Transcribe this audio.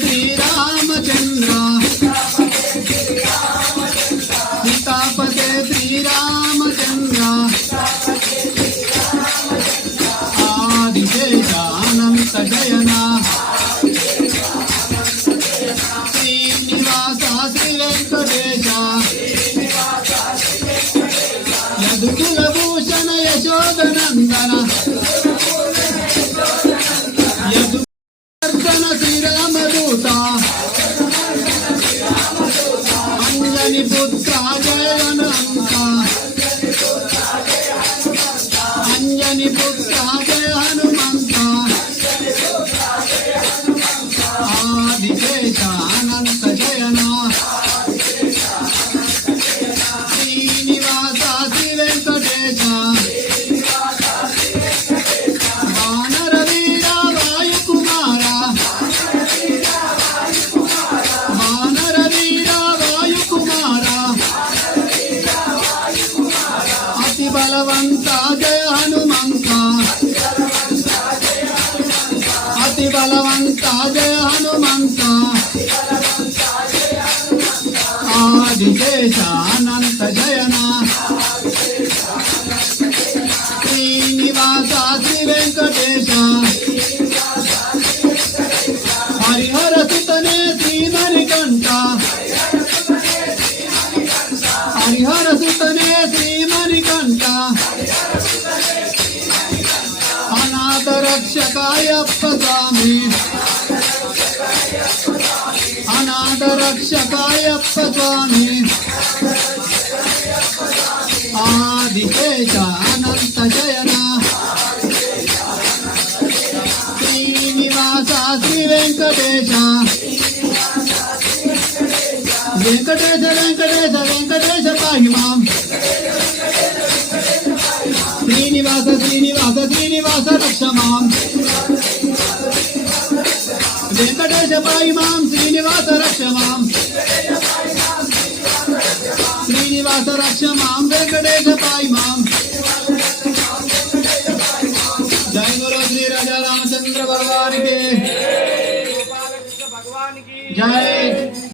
శ్రీరామచంద్ర సీతాపతే శ్రీరామచంద్ర ఆదిశేషానంత శయన శ్రీనివాస శ్రీ వెంకటేశ యదుకుల భూషణ యశోదనందన యదుర్ధన శ్రీరామదూత అంజని పుత్ర జయ హనుమంత అంజని పుత్ర జయ హనుమంత ఆదిశేష అనంత శయన శ్రీనివాస శ్రీ వెంకటేశ వానర వీర వాయుకుమార వానర వీర వాయుకుమార అతి బలవంత జయ హనుమంత అతి బలవంత జయ హనుమంత ఆదిశేష అనంత శయన శ్రీనివాస శ్రీ వెంకటేశ హరిహర సుతనే శ్రీమణికంఠ హరిహర సుతనే శ్రీమణికంఠ అనాథ రక్షకాయప్ప స్వామి అనాథ రక్షకాయప్ప స్వామి ఆదిశేష అనంత శయన శ్రీనివాస శ్రీ వెంకటేశ వెంకటేశ వెంకటేశ వెంకటేశ పాహి మాం శ్రీనివాస శ్రీనివాస శ్రీనివాస రక్ష మాం వెంకటేశ పాహి మాం శ్రీనివాస రక్ష మాం శ్రీనివాస రక్ష మాం వెంకటేశ పాహి మాం జై గురు శ్రీ రాజా రామచంద్ర భగవాన్ కి జై।